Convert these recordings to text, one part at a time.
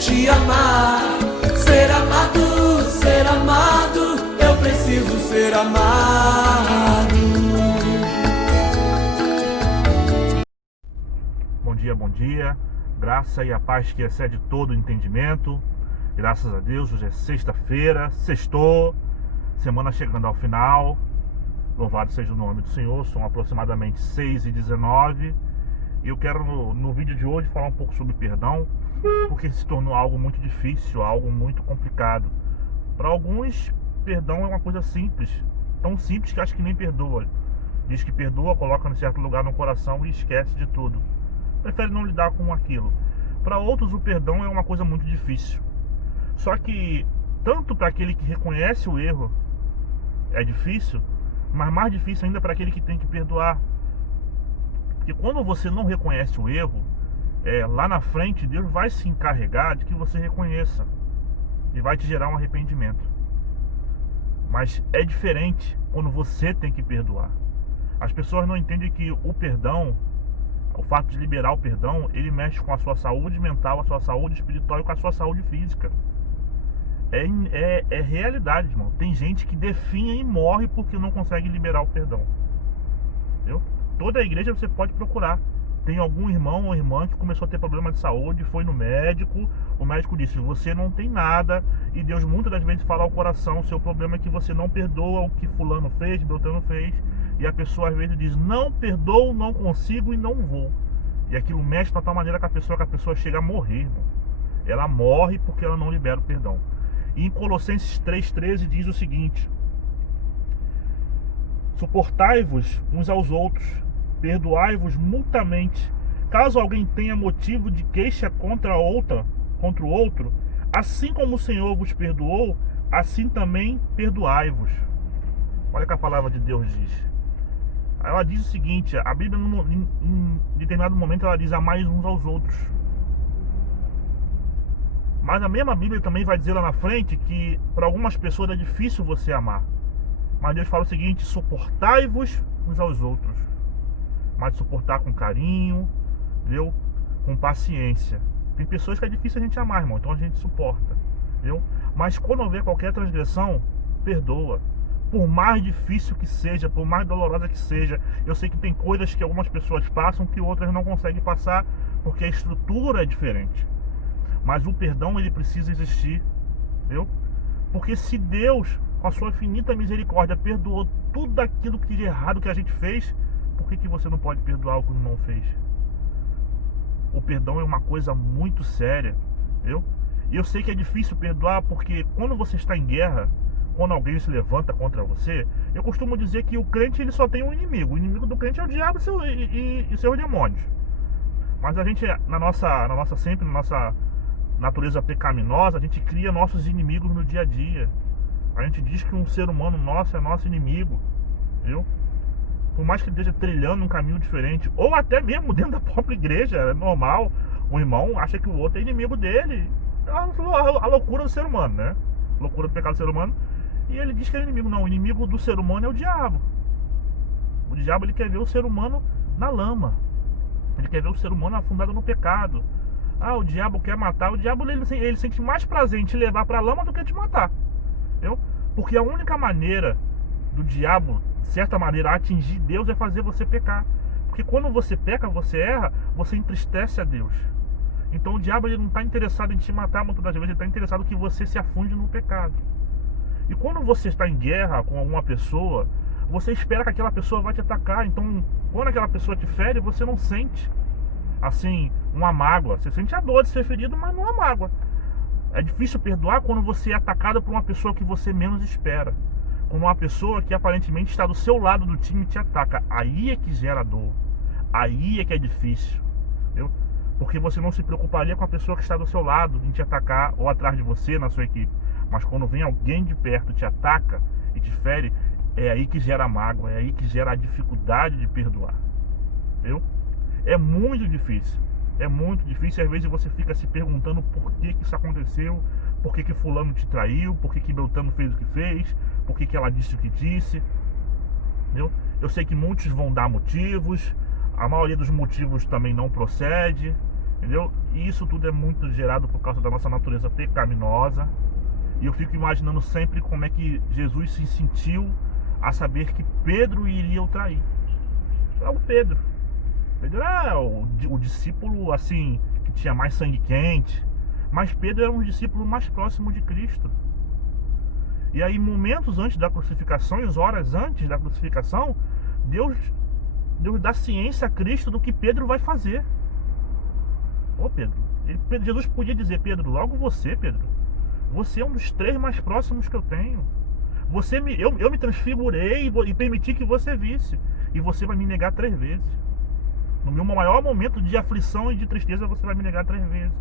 te amar. Ser amado, eu preciso ser amado. Bom dia, graça e a paz que excede todo o entendimento. Graças a Deus, hoje é sexta-feira, sextou, semana chegando ao final. Louvado seja o nome do Senhor. São aproximadamente 6h19 e eu quero no vídeo de hoje falar um pouco sobre perdão, porque se tornou algo muito difícil, algo muito complicado. Para alguns, perdão é uma coisa simples, tão simples que acho que nem perdoa. Diz que perdoa, coloca em certo lugar no coração e esquece de tudo. Prefere não lidar com aquilo. Para outros, o perdão é uma coisa muito difícil. Só que, tanto para aquele que reconhece o erro é difícil, mas mais difícil ainda para aquele que tem que perdoar. Porque quando você não reconhece o erro, lá na frente Deus vai se encarregar de que você reconheça e vai te gerar um arrependimento. Mas é diferente quando você tem que perdoar. As pessoas não entendem que o perdão, o fato de liberar o perdão, ele mexe com a sua saúde mental, a sua saúde espiritual e com a sua saúde física. É realidade, irmão. Tem gente que definha e morre porque não consegue liberar o perdão. Entendeu? Toda a igreja você pode procurar. Tem algum irmão ou irmã que começou a ter problema de saúde, foi no médico, o médico disse, você não tem nada, e Deus muitas das vezes fala ao coração, o seu problema é que você não perdoa o que fulano fez, Beltrano fez, e a pessoa às vezes diz, não perdoo, não consigo e não vou. E aquilo mexe de tal maneira que a pessoa chega a morrer, irmão. Ela morre porque ela não libera o perdão. E em Colossenses 3,13 diz o seguinte: suportai-vos uns aos outros, perdoai-vos mutuamente, caso alguém tenha motivo de queixa contra o outro, assim como o Senhor vos perdoou, assim também perdoai-vos. Olha o que a palavra de Deus diz. Ela diz o seguinte: a Bíblia em determinado momento ela diz, amai uns aos outros. Mas a mesma Bíblia também vai dizer lá na frente que para algumas pessoas é difícil você amar. Mas Deus fala o seguinte: suportai-vos uns aos outros. Mas suportar com carinho, entendeu? Com paciência. Tem pessoas que é difícil a gente amar, irmão, então a gente suporta, entendeu? Mas quando houver qualquer transgressão, perdoa. Por mais difícil que seja, por mais dolorosa que seja. Eu sei que tem coisas que algumas pessoas passam que outras não conseguem passar, porque a estrutura é diferente. Mas o perdão, ele precisa existir, entendeu? Porque se Deus, com a sua infinita misericórdia, perdoou tudo aquilo que de errado que a gente fez, por que você não pode perdoar o que o irmão fez? O perdão é uma coisa muito séria, entendeu? E eu sei que é difícil perdoar, porque quando você está em guerra, quando alguém se levanta contra você, eu costumo dizer que o crente ele só tem um inimigo. O inimigo do crente é o diabo e seus demônios. Mas a gente, na nossa natureza pecaminosa, a gente cria nossos inimigos no dia a dia. A gente diz que um ser humano nosso é nosso inimigo, viu? Por mais que ele esteja trilhando um caminho diferente, ou até mesmo dentro da própria igreja, é normal. Um irmão acha que o outro é inimigo dele. É a loucura do ser humano, né? A loucura do pecado do ser humano. E ele diz que é inimigo. Não, o inimigo do ser humano é o diabo. O diabo, ele quer ver o ser humano na lama. Ele quer ver o ser humano afundado no pecado. Ah, o diabo quer matar. O diabo ele sente mais prazer em te levar para a lama do que te matar, entendeu? Porque a única maneira do diabo, de certa maneira, atingir Deus é fazer você pecar. Porque quando você peca, você erra, você entristece a Deus. Então o diabo ele não está interessado em te matar muitas das vezes, ele está interessado que você se afunde no pecado. E quando você está em guerra com alguma pessoa, você espera que aquela pessoa vai te atacar. Então quando aquela pessoa te fere, você não sente assim uma mágoa. Você sente a dor de ser ferido, mas não a mágoa. É difícil perdoar quando você é atacado por uma pessoa que você menos espera. Quando uma pessoa que aparentemente está do seu lado do time te ataca. Aí é que gera dor. Aí é que é difícil, entendeu? Porque você não se preocuparia com a pessoa que está do seu lado em te atacar ou atrás de você na sua equipe. Mas quando vem alguém de perto, te ataca e te fere, é aí que gera mágoa, é aí que gera a dificuldade de perdoar, entendeu? É muito difícil. É muito difícil. Às vezes você fica se perguntando por que isso aconteceu, por que fulano te traiu, por que Beltrano fez o que fez, por que ela disse o que disse, entendeu? Eu sei que muitos vão dar motivos, a maioria dos motivos também não procede, entendeu? E isso tudo é muito gerado por causa da nossa natureza pecaminosa. E eu fico imaginando sempre como é que Jesus se sentiu a saber que Pedro iria o trair. É o Pedro. Pedro era o discípulo assim, que tinha mais sangue quente. Mas Pedro era um discípulo mais próximo de Cristo. E aí, momentos antes da crucificação, horas antes da crucificação, Deus dá ciência a Cristo do que Pedro vai fazer. Ô Pedro, Jesus podia dizer: Pedro, logo você, Pedro, você é um dos 3 mais próximos que eu tenho. Eu me transfigurei e permiti que você visse. E você vai me negar 3 vezes. No meu maior momento de aflição e de tristeza, você vai me negar 3 vezes.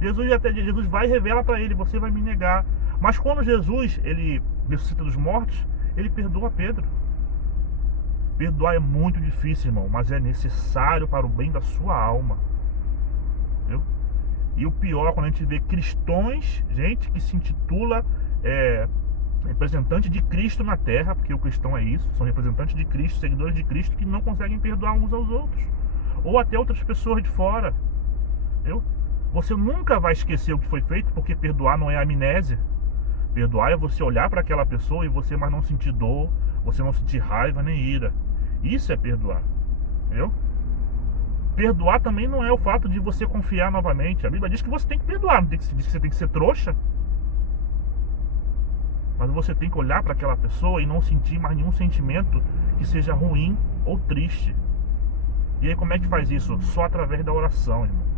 Jesus vai e revela para ele: você vai me negar. Mas quando Jesus, ele ressuscita dos mortos, ele perdoa Pedro. Perdoar é muito difícil, irmão, mas é necessário para o bem da sua alma. Viu? E o pior, quando a gente vê cristãos, gente que se intitula representante de Cristo na terra, porque o cristão é isso, são representantes de Cristo, seguidores de Cristo, que não conseguem perdoar uns aos outros, ou até outras pessoas de fora. Viu? Você nunca vai esquecer o que foi feito, porque perdoar não é amnésia. Perdoar é você olhar para aquela pessoa e você mais não sentir dor, você não sentir raiva nem ira. Isso é perdoar. Viu? Perdoar também não é o fato de você confiar novamente. A Bíblia diz que você tem que perdoar, não diz que você tem que ser trouxa. Mas você tem que olhar para aquela pessoa e não sentir mais nenhum sentimento que seja ruim ou triste. E aí como é que faz isso? Só através da oração, irmão.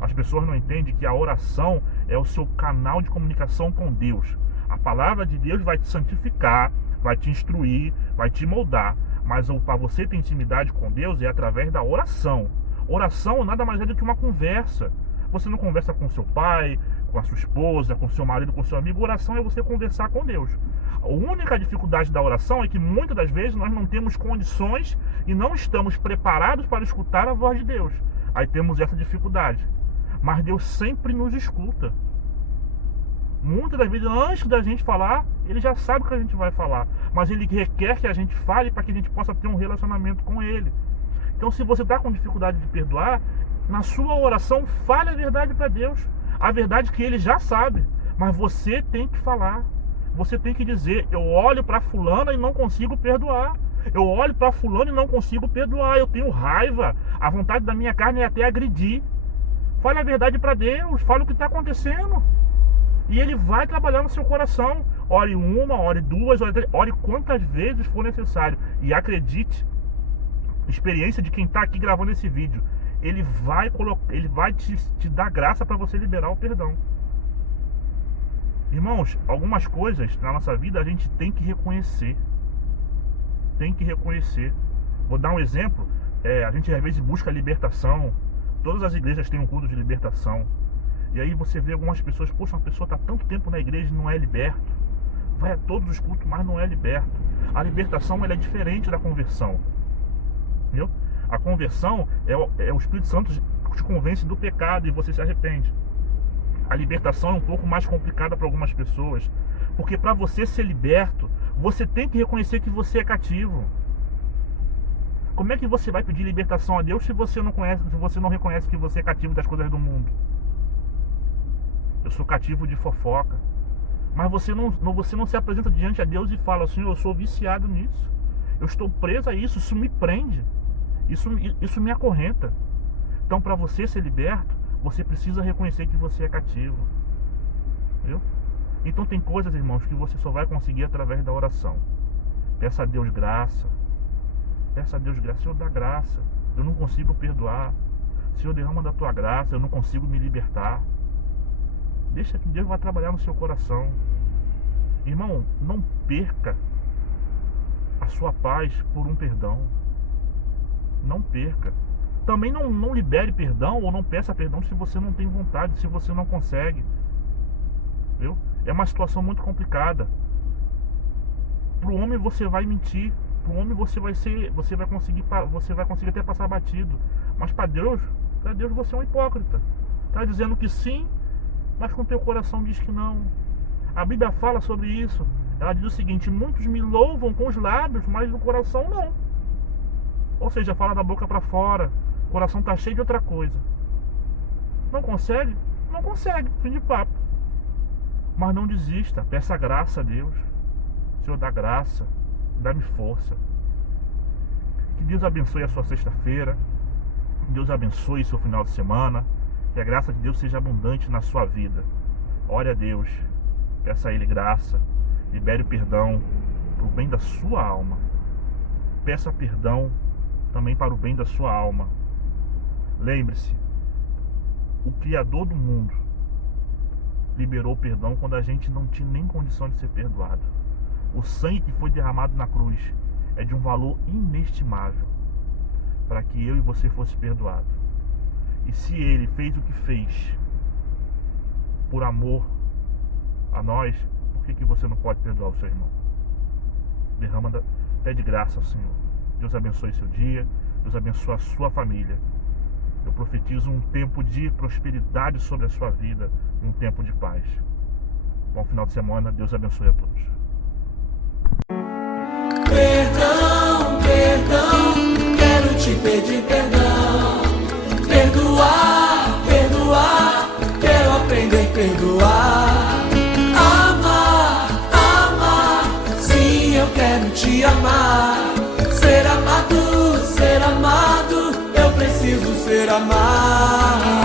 As pessoas não entendem que a oração é o seu canal de comunicação com Deus. A palavra de Deus vai te santificar, vai te instruir, vai te moldar. Mas para você ter intimidade com Deus é através da oração. Oração nada mais é do que uma conversa. Você não conversa com seu pai, com a sua esposa, com seu marido, com seu amigo. Oração é você conversar com Deus. A única dificuldade da oração é que muitas das vezes nós não temos condições e não estamos preparados para escutar a voz de Deus. Aí temos essa dificuldade. Mas Deus sempre nos escuta. Muitas das vezes, antes da gente falar, Ele já sabe o que a gente vai falar. Mas Ele requer que a gente fale para que a gente possa ter um relacionamento com Ele. Então, se você está com dificuldade de perdoar, na sua oração, fale a verdade para Deus. A verdade que Ele já sabe. Mas você tem que falar. Você tem que dizer: eu olho para fulana e não consigo perdoar. Eu olho para fulano e não consigo perdoar. Eu tenho raiva. A vontade da minha carne é até agredir. Fale a verdade para Deus. Fale o que está acontecendo. E Ele vai trabalhar no seu coração. Ore 1, ore 2, ore 3, ore quantas vezes for necessário. E acredite, experiência de quem está aqui gravando esse vídeo, Ele vai te dar graça para você liberar o perdão. Irmãos, algumas coisas na nossa vida a gente tem que reconhecer. Tem que reconhecer. Vou dar um exemplo. A gente às vezes busca libertação. Todas as igrejas têm um culto de libertação. E aí você vê algumas pessoas: poxa, uma pessoa está tanto tempo na igreja e não é liberto. Vai a todos os cultos, mas não é liberto. A libertação ela é diferente da conversão. Entendeu? A conversão é o Espírito Santo te convence do pecado e você se arrepende. A libertação é um pouco mais complicada para algumas pessoas, porque para você ser liberto, você tem que reconhecer que você é cativo. Como é que você vai pedir libertação a Deus se você não reconhece que você é cativo das coisas do mundo? Eu sou cativo de fofoca. Mas você não se apresenta diante a Deus e fala: Senhor, eu sou viciado nisso. Eu estou preso a isso, isso me prende. Isso me acorrenta. Então, para você ser liberto, você precisa reconhecer que você é cativo. Viu? Então tem coisas, irmãos, que você só vai conseguir através da oração. Peça a Deus graça. Peça a Deus graça. Senhor, dá graça. Eu não consigo perdoar. Senhor, derrama da tua graça. Eu não consigo me libertar. Deixa que Deus vai trabalhar no seu coração. Irmão, não perca a sua paz por um perdão. Não perca. Também não libere perdão ou não peça perdão se você não tem vontade, se você não consegue. Viu? É uma situação muito complicada. Para o homem você vai mentir. Para o homem você vai conseguir até passar batido. Mas para Deus você é um hipócrita. Está dizendo que sim, mas com teu coração diz que não. A Bíblia fala sobre isso. Ela diz o seguinte: muitos me louvam com os lábios, mas no coração não. Ou seja, fala da boca para fora. O coração está cheio de outra coisa. Não consegue? Não consegue, fim de papo. Mas não desista, peça graça a Deus. Senhor, dá graça, dá-me força. Que Deus abençoe a sua sexta-feira. Que Deus abençoe seu final de semana. Que a graça de Deus seja abundante na sua vida. Ore a Deus, peça a Ele graça, libere o perdão para o bem da sua alma. Peça perdão também para o bem da sua alma. Lembre-se, o Criador do mundo liberou o perdão quando a gente não tinha nem condição de ser perdoado. O sangue que foi derramado na cruz é de um valor inestimável para que eu e você fosse perdoado. E se Ele fez o que fez por amor a nós, por que você não pode perdoar o seu irmão? Pede graça ao Senhor. Deus abençoe seu dia, Deus abençoe a sua família. Eu profetizo um tempo de prosperidade sobre a sua vida e um tempo de paz. Bom final de semana, Deus abençoe a todos. Perdão, perdão, quero te pedir perdão. Perdoar, perdoar, quero aprender a perdoar. Amar, amar, sim, eu quero te amar. Ser amado, eu preciso ser amado.